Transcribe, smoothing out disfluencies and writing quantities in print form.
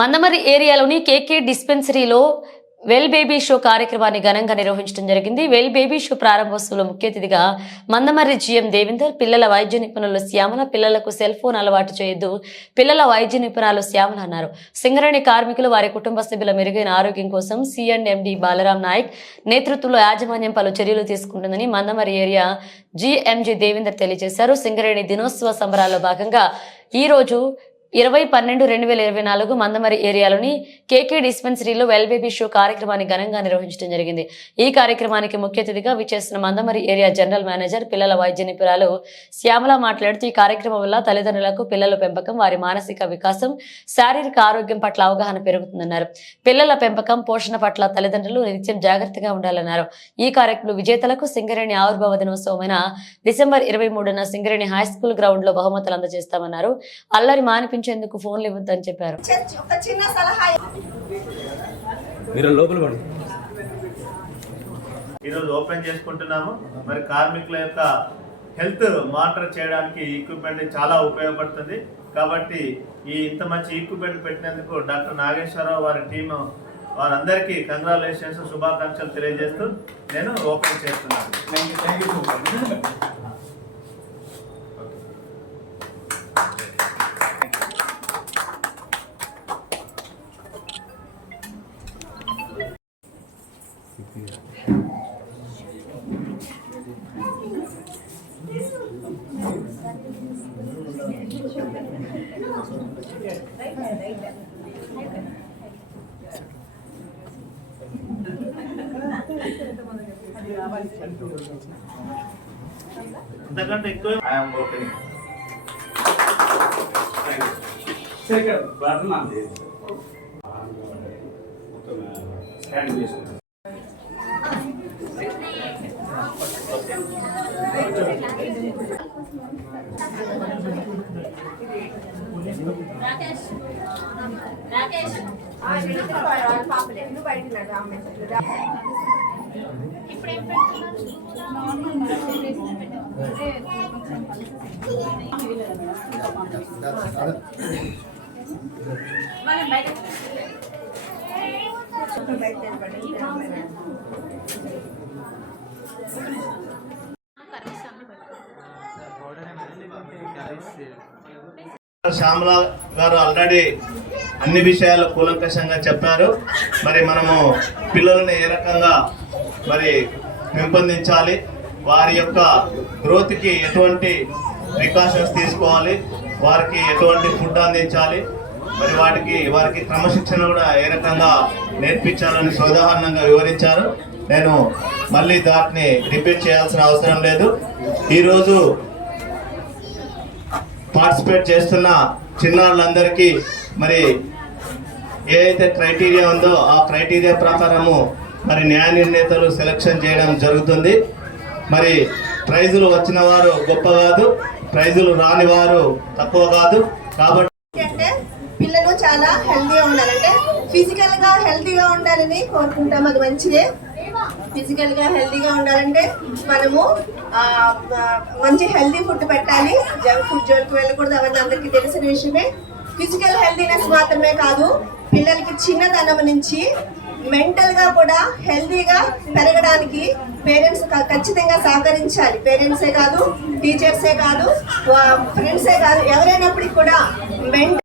మందమరి ఏరియాలోని కేకే డిస్పెన్సరీలో well baby show కార్యక్రమాన్ని ఘనంగా నిర్వహించడం జరిగింది. వెల్ బేబీ షో ప్రారంభోత్సవంలో ముఖ్య అతిథిగా మందమరి జీఎం దేవేందర్, పిల్లల వైద్య నిపుణులు శ్యామల, పిల్లలకు సెల్ ఫోన్ అలవాటు చేయొద్దు, పిల్లల వైద్య నిపుణులు శ్యామల అన్నారు. సింగరేణి కార్మికులు వారి కుటుంబ సభ్యుల మెరుగైన ఆరోగ్యం కోసం C&MD బాలరాం నాయక్ నేతృత్వంలో యాజమాన్యం పలు చర్యలు తీసుకుంటుందని మందమరి ఏరియా GMG దేవేందర్ తెలియజేశారు. సింగరేణి దినోత్సవ సంబరాల్లో భాగంగా ఈ రోజు 20/12/2024 మందమరి ఏరియాలోని కేకే డిస్పెన్సరీలో వెల్ బేబీ షో కార్యక్రమాన్ని ఘనంగా నిర్వహించడం జరిగింది. ఈ కార్యక్రమానికి ముఖ్య అతిథిగా విచ్చేసిన మందమరి ఏరియా జనరల్ మేనేజర్, పిల్లల వైద్య నిపుణులు శ్యామల మాట్లాడుతూ ఈ కార్యక్రమం వల్ల తల్లిదండ్రులకు పిల్లల పెంపకం, వారి మానసిక వికాసం, శారీరక ఆరోగ్యం పట్ల అవగాహన పెరుగుతుందన్నారు. పిల్లల పెంపకం, పోషణ పట్ల తల్లిదండ్రులు నిత్యం జాగ్రత్తగా ఉండాలన్నారు. ఈ కార్యక్రమంలో విజేతలకు సింగరేణి ఆవిర్భావ దినోత్సవమైన డిసెంబర్ 23న సింగరేణి హై స్కూల్ గ్రౌండ్ లో బహుమతులు అందజేస్తామన్నారు. అల్లరి మానిపించేందుకు ఫోన్లు ఇవ్వద్దని చెప్పారు. ఈరోజు ఓపెన్ చేసుకుంటున్నాము. మరి కార్మికుల యొక్క హెల్త్ మానిటర్ చేయడానికి ఈక్విప్మెంట్ చాలా ఉపయోగపడుతుంది. కాబట్టి ఇంత మంచి ఈక్విప్మెంట్ పెట్టినందుకు డాక్టర్ నాగేశ్వరరావు వారి టీం వారందరికీ కంగ్రాచులేషన్స్, శుభాకాంక్షలు తెలియజేస్తూ నేను ఓపెన్ చేస్తున్నాను. అంతకంటే ఎక్కువ ఐఎమ్ ఓపెనింగ్ శ్యామల గారు ఆల్రెడీ అన్ని విషయాలు కూలంకషంగా చెప్పారు. మరి మనము పిల్లలను ఏ రకంగా మరి పెంపొందించాలి, వారి యొక్క గ్రోత్కి ఎటువంటి ప్రికాషన్స్ తీసుకోవాలి, వారికి ఎటువంటి ఫుడ్ అందించాలి, మరి వారికి క్రమశిక్షణ కూడా ఏ రకంగా నేర్పించాలని సోదాహరణంగా వివరించారు. నేను మళ్ళీ దాటిని రిపీట్ చేయాల్సిన అవసరం లేదు. ఈరోజు పార్టిసిపేట్ చేస్తున్న చిన్నారులందరికీ మరి ఏదైతే క్రైటీరియా ఉందో ఆ క్రైటీరియా ప్రకారము మరి న్యాయ నిర్ణేతలు సెలక్షన్ చేయడం జరుగుతుంది. మరి ప్రైజులు వచ్చిన వారు గొప్ప కాదు, ప్రైజులు రాని వారు తక్కువ కాదు. కాబట్టి పిల్లలు చాలా హెల్తీగా ఉండాలంటే ఫిజికల్ గా హెల్తీగా ఉండాలని కోరుకుంటాం. అది మంచిదే. ఫిజికల్ గా హెల్తీగా ఉండాలంటే మనము మంచి హెల్తీ ఫుడ్ పెట్టాలి. జంక్ ఫుడ్ జోలికి వెళ్ళకూడదు. అవన్నీ అందరికీ తెలిసిన విషయమే. ఫిజికల్ హెల్తీనెస్ మాత్రమే కాదు, పిల్లలకి చిన్నతనం నుంచి మెంటల్ గా కూడా హెల్తీగా పెరగడానికి పేరెంట్స్ ఖచ్చితంగా సహకరించాలి. పేరెంట్సే కాదు, టీచర్సే కాదు, ఫ్రెండ్సే కాదు, ఎవరైనప్పటికీ కూడా